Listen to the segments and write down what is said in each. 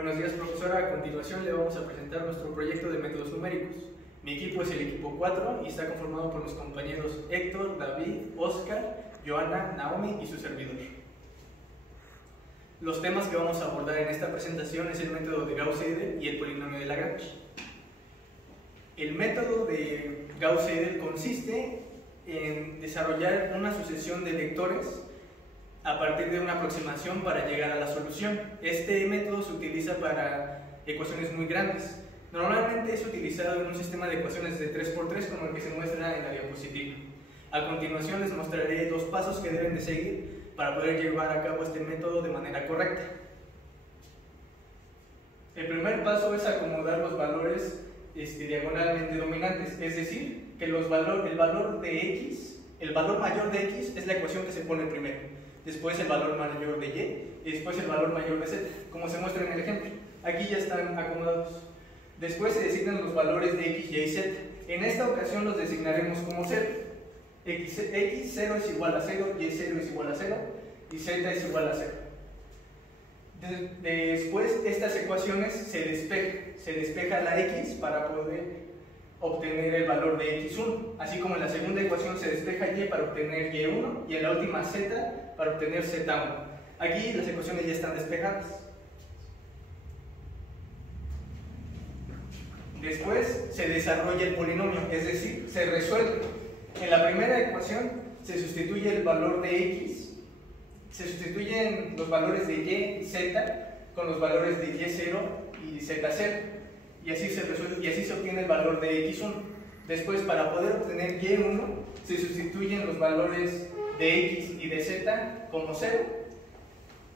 Buenos días, profesora. A continuación le vamos a presentar nuestro proyecto de métodos numéricos. Mi equipo es el equipo 4 y está conformado por mis compañeros Héctor, David, Oscar, Joana, Naomi y su servidor. Los temas que vamos a abordar en esta presentación es el método de Gauss-Seidel y el polinomio de Lagrange. El método de Gauss-Seidel consiste en desarrollar una sucesión de vectores a partir de una aproximación para llegar a la solución. Este método se utiliza para ecuaciones muy grandes. Normalmente es utilizado en un sistema de ecuaciones de 3×3 como el que se muestra en la diapositiva. A continuación les mostraré dos pasos que deben de seguir para poder llevar a cabo este método de manera correcta. El primer paso es acomodar los valores diagonalmente dominantes, es decir, que el valor mayor de x es la ecuación que se pone primero, después el valor mayor de y y después el valor mayor de z, como se muestra en el ejemplo. Aquí ya están acomodados. Después se designan los valores de x, y z. En esta ocasión los designaremos como 0. X0 es igual a 0, y0 es igual a 0 y z es igual a 0. Después estas ecuaciones se despeja la x para poder obtener el valor de x1, así como en la segunda ecuación se despeja y para obtener y1 y en la última z para obtener z1. Aquí las ecuaciones ya están despejadas. Después se desarrolla el polinomio, es decir, se resuelve. En la primera ecuación se sustituye el valor de x, se sustituyen los valores de y y z con los valores de y0 y z0, y así se resuelve, y así se obtiene el valor de x1. Después, para poder obtener y1, se sustituyen los valores de x y de z como 0,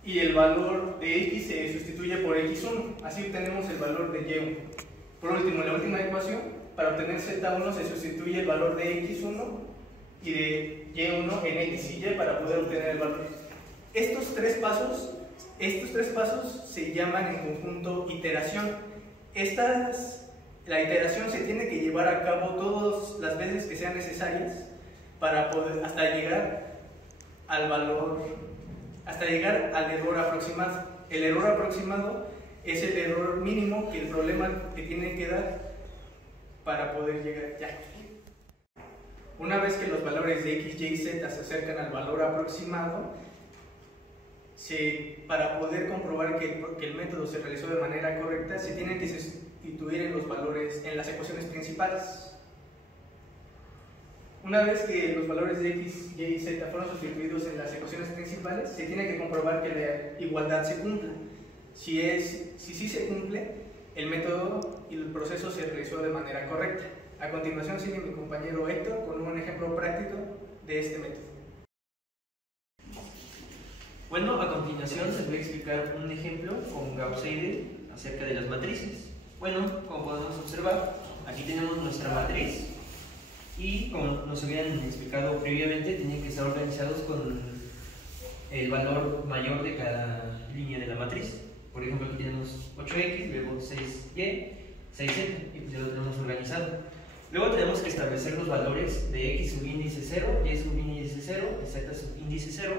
y el valor de x se sustituye por x1, así obtenemos el valor de y1. Por último, en la última ecuación, para obtener z1 se sustituye el valor de x1 y de y1 en x y y para poder obtener el valor. Estos tres pasos se llaman en conjunto iteración. La iteración se tiene que llevar a cabo todas las veces que sean necesarias para poder hasta llegar al error aproximado. El error aproximado es el error mínimo que el problema te tiene que dar para poder llegar ya. Una vez que los valores de x, y y z se acercan al valor aproximado, para poder comprobar que el método se realizó de manera correcta, se tienen que sustituir en los valores en las ecuaciones principales. Una vez que los valores de x, y y z fueron sustituidos en las ecuaciones principales, se tiene que comprobar que la igualdad se cumpla. Si sí se cumple, el método y el proceso se realizó de manera correcta. A continuación sigue mi compañero Héctor con un ejemplo práctico de este método. Bueno, a continuación les voy a explicar un ejemplo con Gauss-Seidel acerca de las matrices. Bueno, como podemos observar, aquí tenemos nuestra matriz y como nos habían explicado previamente, tienen que estar organizados con el valor mayor de cada línea de la matriz. Por ejemplo, aquí tenemos 8x, luego 6y, 6z, y pues ya lo tenemos organizado. Luego tenemos que establecer los valores de x subíndice 0, y subíndice 0, y z subíndice 0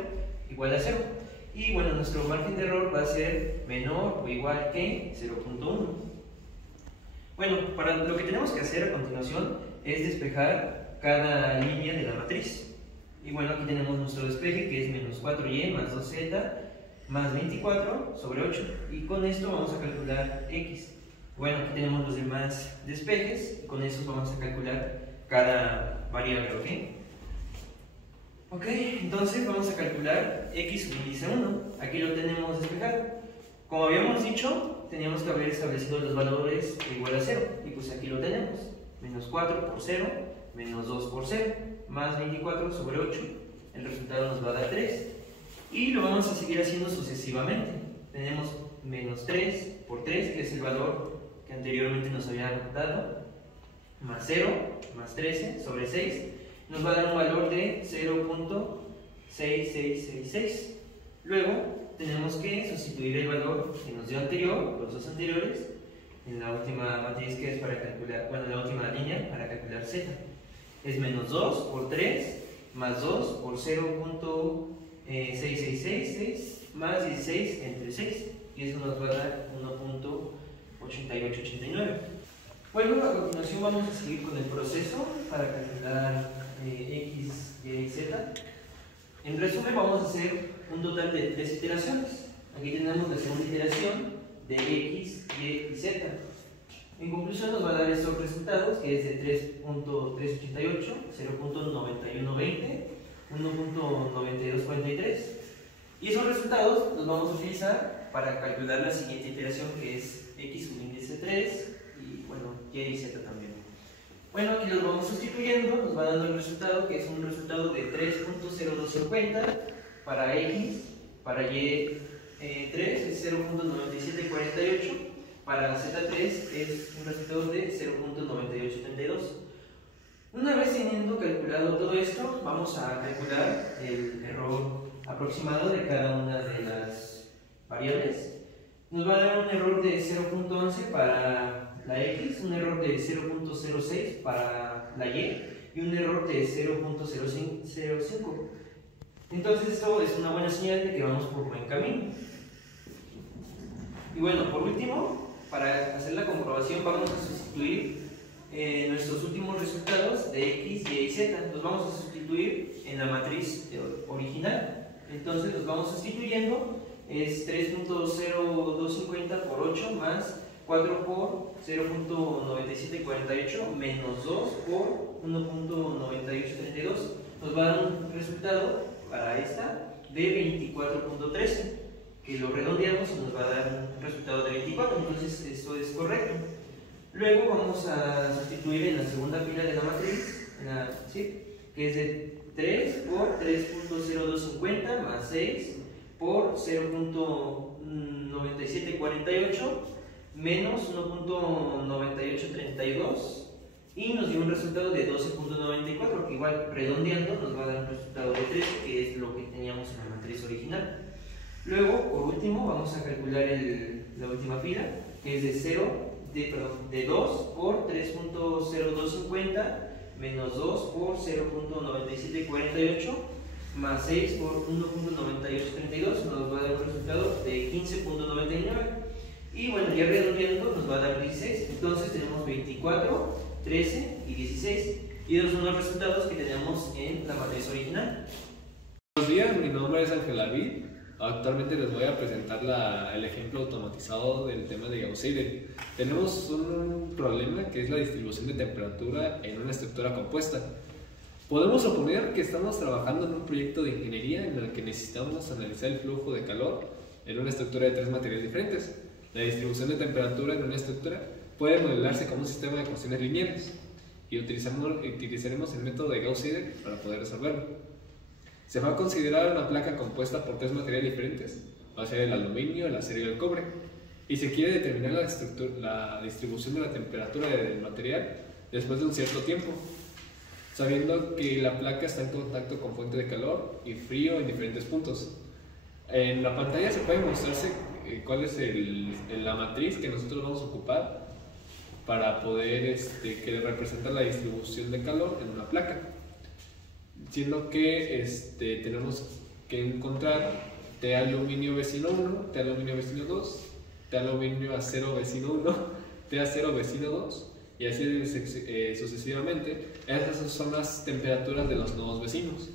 igual a 0. Y bueno, nuestro margen de error va a ser menor o igual que 0.1. Bueno, para lo que tenemos que hacer a continuación es despejar cada línea de la matriz. Y bueno, aquí tenemos nuestro despeje que es menos 4y más 2z más 24 sobre 8. Y con esto vamos a calcular x. Bueno, aquí tenemos los demás despejes y con eso vamos a calcular cada variable, ¿ok? Ok, entonces vamos a calcular x subíndice 1. Aquí lo tenemos despejado. Como habíamos dicho, teníamos que haber establecido los valores igual a 0. Y pues aquí lo tenemos. Menos 4 por 0, menos 2 por 0, más 24 sobre 8. El resultado nos va a dar 3. Y lo vamos a seguir haciendo sucesivamente. Tenemos menos 3 por 3, que es el valor que anteriormente nos habían dado, más 0, más 13 sobre 6. Nos va a dar un valor de 0.6666. Luego tenemos que sustituir el valor que nos dio anterior, los dos anteriores, en la última matriz que es para calcular, bueno, la última línea para calcular z. Es menos 2 por 3 más 2 por 0.6666 más 16 entre 6. Y eso nos va a dar 1.66. 88, 89. Bueno, a continuación vamos a seguir con el proceso para calcular X, Y y Z. En resumen, vamos a hacer un total de 3 iteraciones. Aquí tenemos la segunda iteración de X, Y y Z. En conclusión nos va a dar estos resultados, que es de 3.388, 0.9120, 1.9243. Y esos resultados los vamos a utilizar para calcular la siguiente iteración, que es X con índice 3 y bueno, Y y Z también. Bueno, aquí los vamos sustituyendo, nos va dando el resultado, que es un resultado de 3.0250 para X, para Y 3 es 0.9748, para Z3 es un resultado de 0.9832. Una vez teniendo calculado todo esto, vamos a calcular el error aproximado de cada una de las variables. Nos va a dar un error de 0.11 para la X, un error de 0.06 para la Y y un error de 0.05. Entonces esto es una buena señal de que vamos por buen camino. Y bueno, por último, para hacer la comprobación vamos a sustituir nuestros últimos resultados de X, Y y Z. Los vamos a sustituir en la matriz original. Entonces los vamos sustituyendo. Es 3.0250 por 8 más 4 por 0.9748 menos 2 por 1.9832. Nos va a dar un resultado para esta de 24.13, que lo redondeamos y nos va a dar un resultado de 24, entonces esto es correcto. Luego vamos a sustituir en la segunda fila de la matriz, que es de 3 por 3.0250 más 6 por 0.9748 menos 1.9832 y nos dio un resultado de 12.94, que igual redondeando nos va a dar un resultado de 13, que es lo que teníamos en la matriz original. Luego, por último, vamos a calcular la última fila, que es de 2 por 3.0250 menos 2 por 0.9748 más 6 por 1.9832, nos va a dar un resultado de 15.99. Y bueno, ya redondeando nos va a dar 16. Entonces tenemos 24, 13 y 16. Y esos son los resultados que tenemos en la matriz original. Buenos días, mi nombre es Ángel David. Actualmente les voy a presentar el ejemplo automatizado del tema de Gauss-Seidel. Tenemos un problema que es la distribución de temperatura en una estructura compuesta. Podemos suponer que estamos trabajando en un proyecto de ingeniería en el que necesitamos analizar el flujo de calor en una estructura de 3 materiales diferentes. La distribución de temperatura en una estructura puede modelarse como un sistema de ecuaciones lineales y utilizaremos el método de Gauss-Seidel para poder resolverlo. Se va a considerar una placa compuesta por 3 materiales diferentes, va a ser el aluminio, el acero y el cobre, y se quiere determinar la distribución de la temperatura del material después de un cierto tiempo, sabiendo que la placa está en contacto con fuente de calor y frío en diferentes puntos. En la pantalla se puede mostrarse cuál es la matriz que nosotros vamos a ocupar para poder que representa la distribución de calor en una placa, siendo que tenemos que encontrar T aluminio vecino 1, T aluminio vecino 2, T aluminio acero vecino 1, T acero vecino 2 y así sucesivamente. Esas son las temperaturas de los nodos vecinos.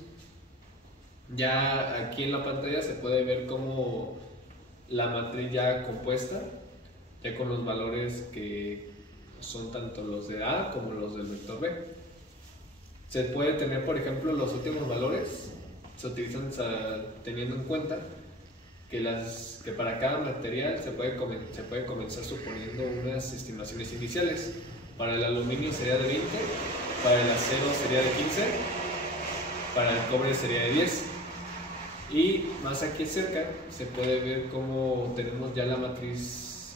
Ya aquí en la pantalla se puede ver como la matriz ya compuesta, ya con los valores que son tanto los de A como los del vector B. Se puede tener, por ejemplo, los últimos valores, se utilizan teniendo en cuenta que para cada material se puede comenzar suponiendo unas estimaciones iniciales. Para el aluminio sería de 20, para el acero sería de 15, para el cobre sería de 10. Y más aquí cerca se puede ver cómo tenemos ya la matriz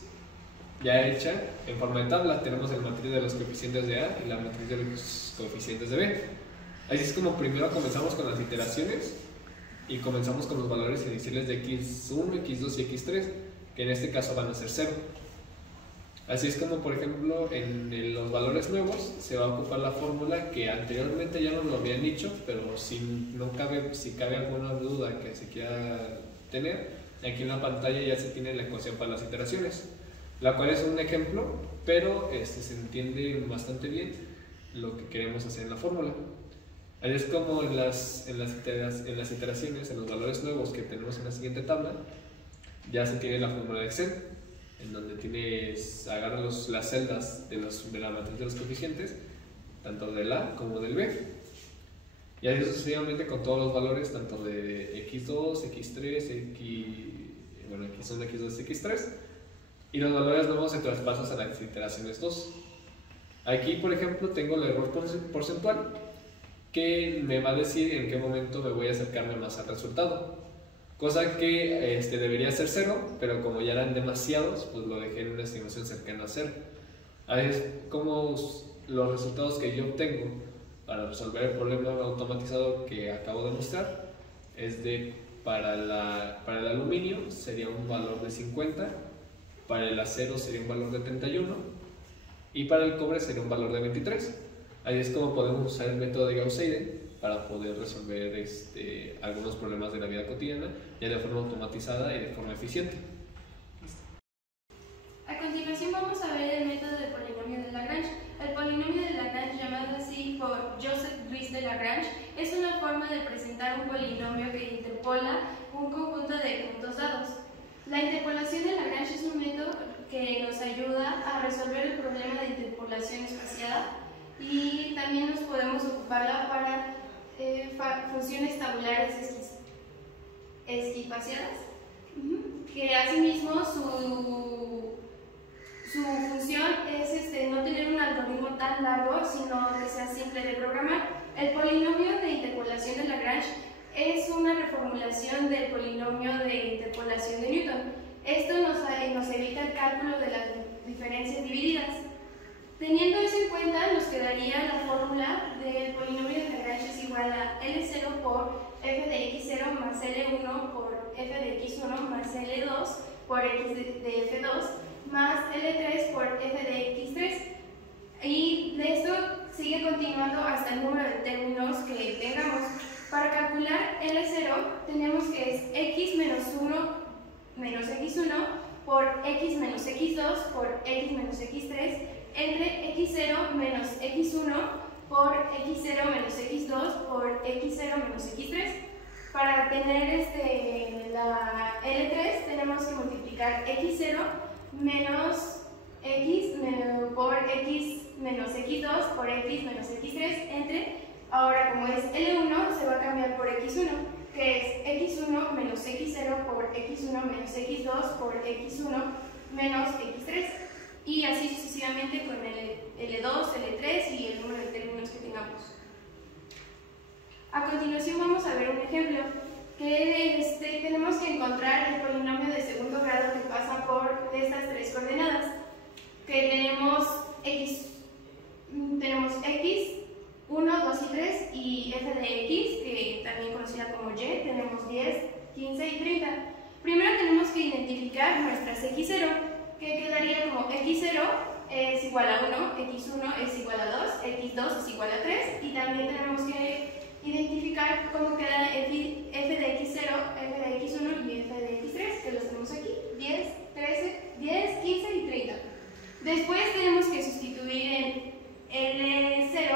ya hecha en forma de tabla. Tenemos la matriz de los coeficientes de A y la matriz de los coeficientes de B. Así es como primero comenzamos con las iteraciones y comenzamos con los valores iniciales de x1, x2 y x3, que en este caso van a ser 0. Así es como, por ejemplo, en los valores nuevos se va a ocupar la fórmula que anteriormente ya nos lo habían dicho, pero si cabe alguna duda que se quiera tener, aquí en la pantalla ya se tiene la ecuación para las iteraciones. la cual es un ejemplo, pero se entiende bastante bien lo que queremos hacer en la fórmula. Es como en las iteraciones, en los valores nuevos que tenemos en la siguiente tabla, ya se tiene la fórmula de Excel, en donde agarras las celdas de la matriz de los coeficientes, tanto del A como del B, y así sucesivamente con todos los valores, tanto de x2, x3, x1, x2, x3, y los valores nuevos se traspasan a las iteraciones 2. Aquí, por ejemplo, tengo el error porcentual, que me va a decir en qué momento me voy a acercarme más al resultado, cosa que debería ser 0, pero como ya eran demasiados, pues lo dejé en una estimación cercana a 0. Ahí es como los resultados que yo obtengo para resolver el problema automatizado que acabo de mostrar es para el aluminio sería un valor de 50, para el acero sería un valor de 31 y para el cobre sería un valor de 23. Ahí es como podemos usar el método de Gauss-Seidel para poder resolver algunos problemas de la vida cotidiana ya de forma automatizada y de forma eficiente. A continuación vamos a ver el método del polinomio de Lagrange. El polinomio de Lagrange, llamado así por Joseph Louis de Lagrange, es una forma de presentar un polinomio que interpola un conjunto de puntos dados. La interpolación de Lagrange es un método que nos ayuda a resolver el problema de interpolación espaciada y también nos podemos ocuparla para funciones tabulares esquivaciadas, que asimismo su función es no tener un algoritmo tan largo, sino que sea simple de programar. El polinomio de interpolación de Lagrange es una reformulación del polinomio de interpolación de Newton. Esto nos evita el cálculo de las diferencias divididas. Teniendo eso en cuenta, nos quedaría la fórmula del polinomio de Lagrange es igual a L0 por f de x0 más L1 por f de x1 más L2 por x de f2 más L3 por f de x3. Y de esto sigue continuando hasta el número de términos que tengamos. Para calcular L0 tenemos que es x menos 1 menos x1 por x menos x2 por x menos x3 entre x0 menos x1 por x0 menos x2 por x0 menos x3. Para tener la L3 tenemos que multiplicar x0 menos x por x menos x2 por x menos x3 entre, ahora como es L1 se va a cambiar por x1, que es x1 menos x0 por x1 menos x2 por x1 menos x3, y así sucesivamente con el L2, L3 y el número de términos que tengamos. A continuación vamos a ver un ejemplo que tenemos que encontrar el polinomio de segundo grado que pasa por estas tres coordenadas, que tenemos x, 1, 2 y 3 y f de x, que también conocida como y, tenemos 10, 15 y 30. Primero tenemos que identificar nuestras x0, que quedaría como x0 es igual a 1, x1 es igual a 2, x2 es igual a 3, y también tenemos que identificar cómo queda f de x0, f de x1 y f de x3, que los tenemos aquí, 10, 13, 10, 15 y 30. Después tenemos que sustituir en L0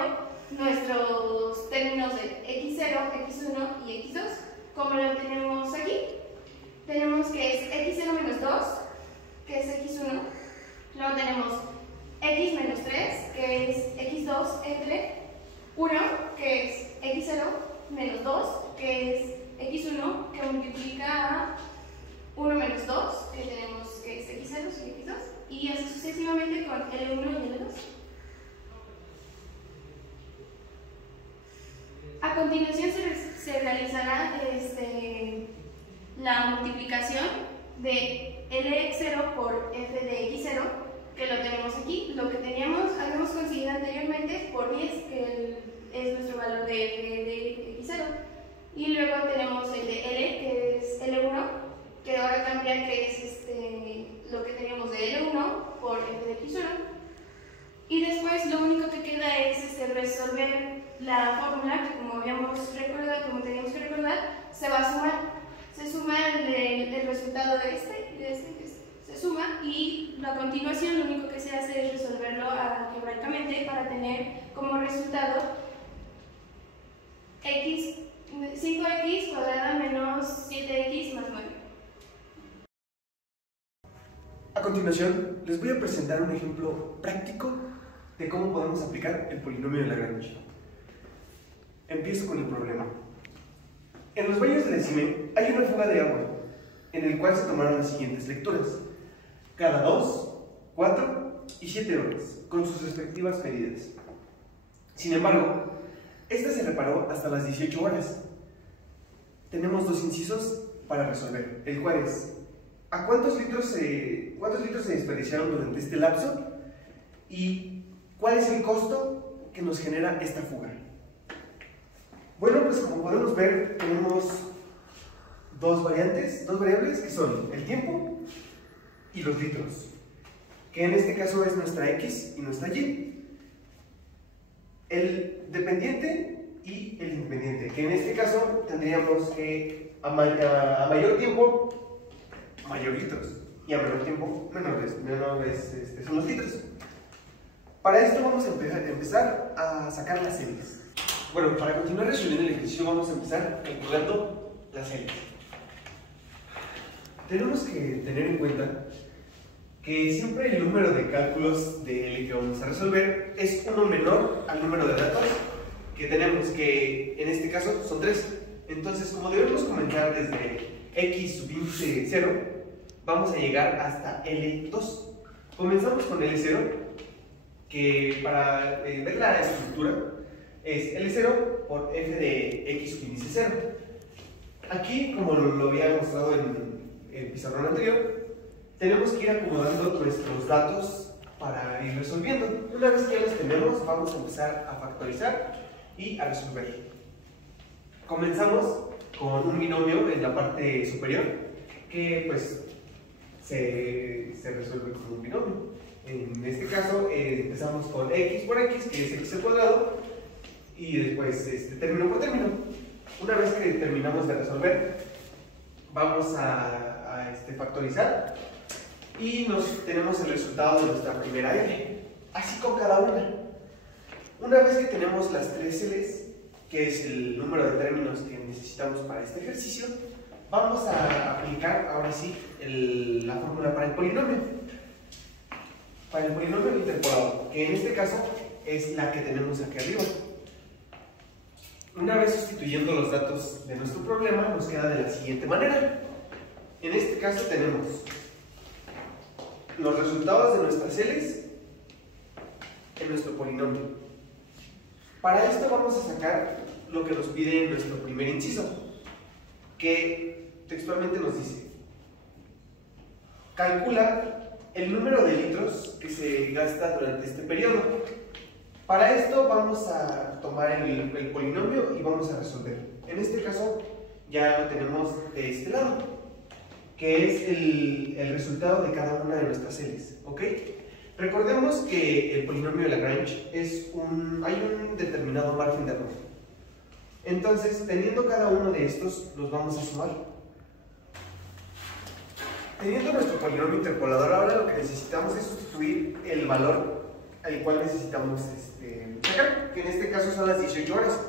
nuestros términos de x0, x1 y x2, como lo tenemos aquí. Tenemos que es x0 menos 2, que es x1, luego tenemos x menos 3, que es x2 entre 1, que es x0 menos 2, que es x1, que multiplica a 1 menos 2, que tenemos que es x0 y x2, y así sucesivamente con L1 y L2. A continuación se realizará la multiplicación de L0 por f de x0, que lo tenemos aquí. Lo que habíamos conseguido anteriormente por 10, que es nuestro valor de f de x0. Y luego tenemos el de L, que es L1, que ahora cambia, que es lo que teníamos de L1 por f de x1. Y después lo único que queda es resolver la fórmula, que como teníamos que recordar, se va a sumar. Se suma el resultado de este, se suma, y A continuación, lo único que se hace es resolverlo algebraicamente para tener como resultado 5x cuadrada menos 7x más 9. A continuación, les voy a presentar un ejemplo práctico de cómo podemos aplicar el polinomio de Lagrange. Empiezo con el problema. En los baños de la CIME hay una fuga de agua, en el cual se tomaron las siguientes lecturas: cada 2, 4 y 7 horas, con sus respectivas medidas. Sin embargo, esta se reparó hasta las 18 horas. Tenemos dos incisos para resolver, el cual es: ¿a cuántos litros se desperdiciaron durante este lapso? ¿Y cuál es el costo que nos genera esta fuga? Bueno, pues como podemos ver, tenemos dos variables que son el tiempo y los litros, que en este caso es nuestra X y nuestra Y. El dependiente y el independiente, que en este caso tendríamos que a mayor tiempo, mayor litros, y a menor tiempo, menores son los litros. Para esto vamos a empezar a sacar las series. Bueno, para continuar resolviendo el ejercicio vamos a empezar calculando las series. Tenemos que tener en cuenta que siempre el número de cálculos de L que vamos a resolver es uno menor al número de datos que tenemos, que en este caso son 3. Entonces, como debemos comenzar desde x subíndice 0, vamos a llegar hasta L2. Comenzamos con L0, que para ver la estructura es L0 por f de x subíndice 0. Aquí, como lo había mostrado en el pizarrón anterior, tenemos que ir acomodando nuestros datos para ir resolviendo. Una vez que ya los tenemos, vamos a empezar a factorizar y a resolver. Comenzamos con un binomio en la parte superior, que pues se resuelve con un binomio. En este caso empezamos con x por x, que es x al cuadrado, y después término por término. Una vez que terminamos de resolver, vamos a factorizar y tenemos el resultado de nuestra primera L, así con cada una. Una vez que tenemos las 3 L's, que es el número de términos que necesitamos para este ejercicio, vamos a aplicar ahora sí la fórmula para el polinomio. Para el polinomio interpolado, que en este caso es la que tenemos aquí arriba. Una vez sustituyendo los datos de nuestro problema, nos queda de la siguiente manera. En este caso tenemos los resultados de nuestras L's en nuestro polinomio. Para esto vamos a sacar lo que nos pide en nuestro primer inciso, que textualmente nos dice: calcula el número de litros que se gasta durante este periodo. Para esto vamos a tomar el polinomio y vamos a resolver. En este caso ya lo tenemos de este lado, que es el resultado de cada una de nuestras L's, ¿ok? Recordemos que el polinomio de Lagrange hay un determinado margen de error. Entonces, teniendo cada uno de estos, los vamos a sumar. Teniendo nuestro polinomio interpolador, ahora lo que necesitamos es sustituir el valor al cual necesitamos sacar, que en este caso son las 18 horas.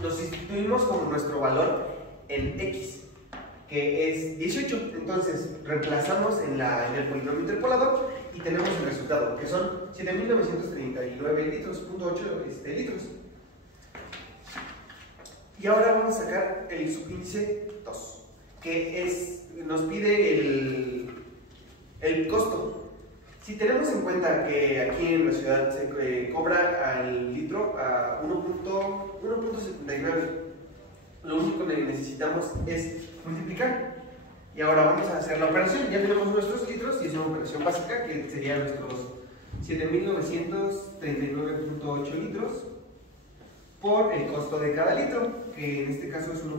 Lo sustituimos como nuestro valor en x, que es 18. Entonces reemplazamos en el polinomio interpolador y tenemos el resultado, que son 7.939 litros, .8 litros. Y ahora vamos a sacar el subíndice 2, que nos pide el costo. Si tenemos en cuenta que aquí en la ciudad se cobra al litro a 1.79, lo único que necesitamos es multiplicar. Y ahora vamos a hacer la operación. Ya tenemos nuestros litros y es una operación básica que serían nuestros 7.939.8 litros por el costo de cada litro, que en este caso es 1.79.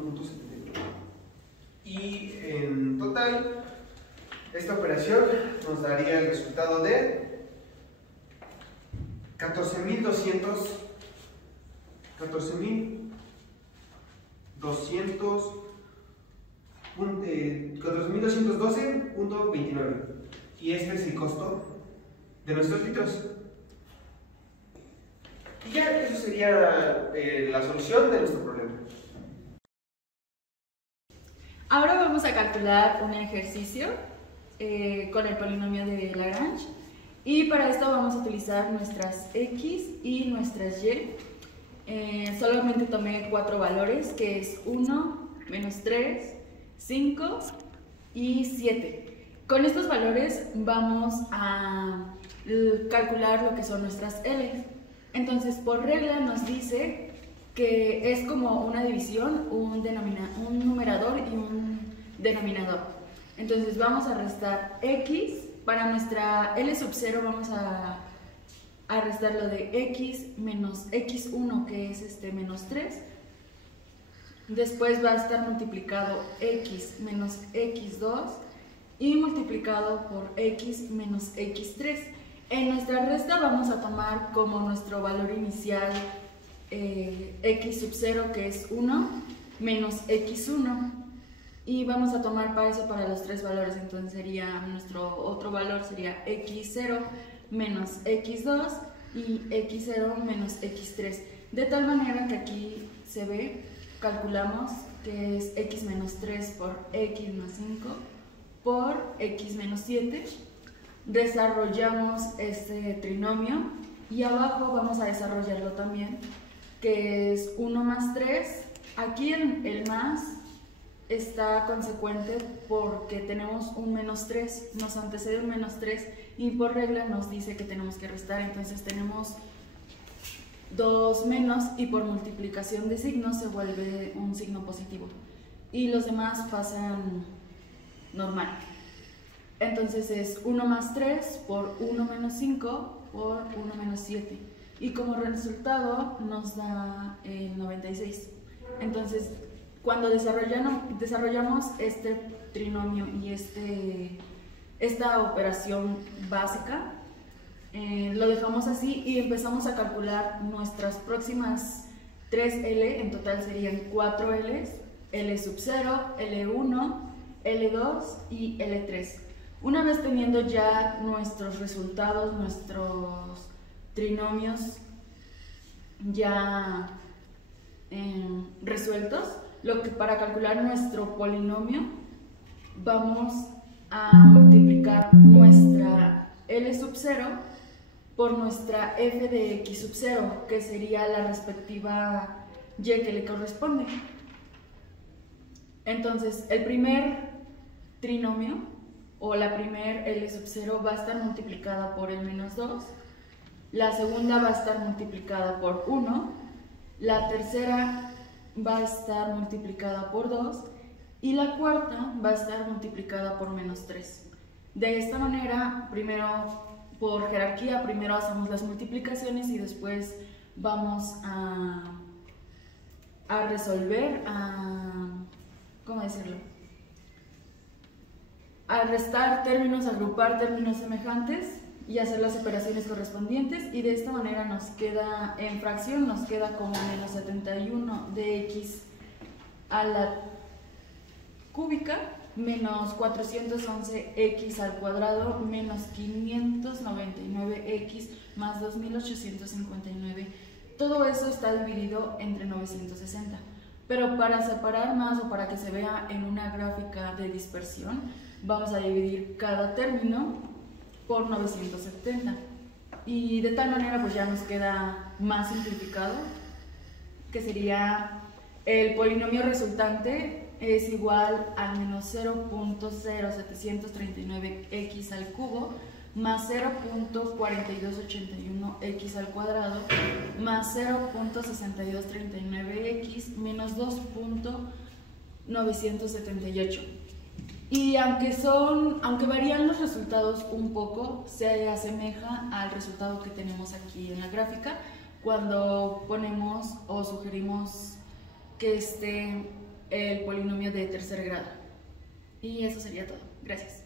Y en total, esta operación nos daría el resultado de 14.212.29. y este es el costo de nuestros litros. Y ya, eso sería la solución de nuestro problema. Ahora vamos a calcular un ejercicio con el polinomio de Lagrange, y para esto vamos a utilizar nuestras x y nuestras y. Solamente tomé 4 valores, que es 1, menos 3, 5 y 7. Con estos valores vamos a calcular lo que son nuestras L. Entonces, por regla nos dice que es como una división, un numerador y un denominador. Entonces vamos a restar x. Para nuestra L sub 0 vamos a restar lo de x menos x1, que es menos 3. Después va a estar multiplicado x menos x2 y multiplicado por x menos x3. En nuestra resta vamos a tomar como nuestro valor inicial x sub 0, que es 1, menos x1. Y vamos a tomar para eso para los 3 valores. Entonces sería nuestro otro valor sería x0 menos x2 y x0 menos x3. De tal manera que aquí se ve, calculamos que es x menos 3 por x más 5 por x menos 7. Desarrollamos este trinomio y abajo vamos a desarrollarlo también, que es 1 más 3. Aquí el más está consecuente porque tenemos un menos 3, nos antecede un menos 3 y por regla nos dice que tenemos que restar. Entonces tenemos 2 menos y por multiplicación de signos se vuelve un signo positivo y los demás pasan normal. Entonces es 1 más 3 por 1 menos 5 por 1 menos 7 y como resultado nos da 96. Entonces cuando desarrollamos este trinomio y esta operación básica, lo dejamos así y empezamos a calcular nuestras próximas 3 L. En total serían 4 L's: L sub 0, L1, L2 y L3. Una vez teniendo ya nuestros resultados, nuestros trinomios ya resueltos, para calcular nuestro polinomio vamos a multiplicar nuestra L sub 0 por nuestra f de x sub 0, que sería la respectiva y que le corresponde. Entonces, el primer trinomio o la primer L sub 0 va a estar multiplicada por el menos 2, la segunda va a estar multiplicada por 1, la tercera va a estar multiplicada por 2 y la cuarta va a estar multiplicada por menos 3. De esta manera, primero por jerarquía, primero hacemos las multiplicaciones y después vamos a resolver, ¿cómo decirlo? A restar términos, agrupar términos semejantes y hacer las operaciones correspondientes, y de esta manera nos queda en fracción, nos queda como menos 71 de x a la cúbica menos 411x al cuadrado menos 599x más 2859. Todo eso está dividido entre 960. Pero para separar más o para que se vea en una gráfica de dispersión, vamos a dividir cada término por 970. Y de tal manera pues ya nos queda más simplificado, que sería el polinomio resultante es igual a menos 0.0739x al cubo más 0.4281x al cuadrado más 0.6239x menos 2.978. Y aunque varían los resultados un poco, se asemeja al resultado que tenemos aquí en la gráfica cuando ponemos o sugerimos que esté el polinomio de tercer grado. Y eso sería todo. Gracias.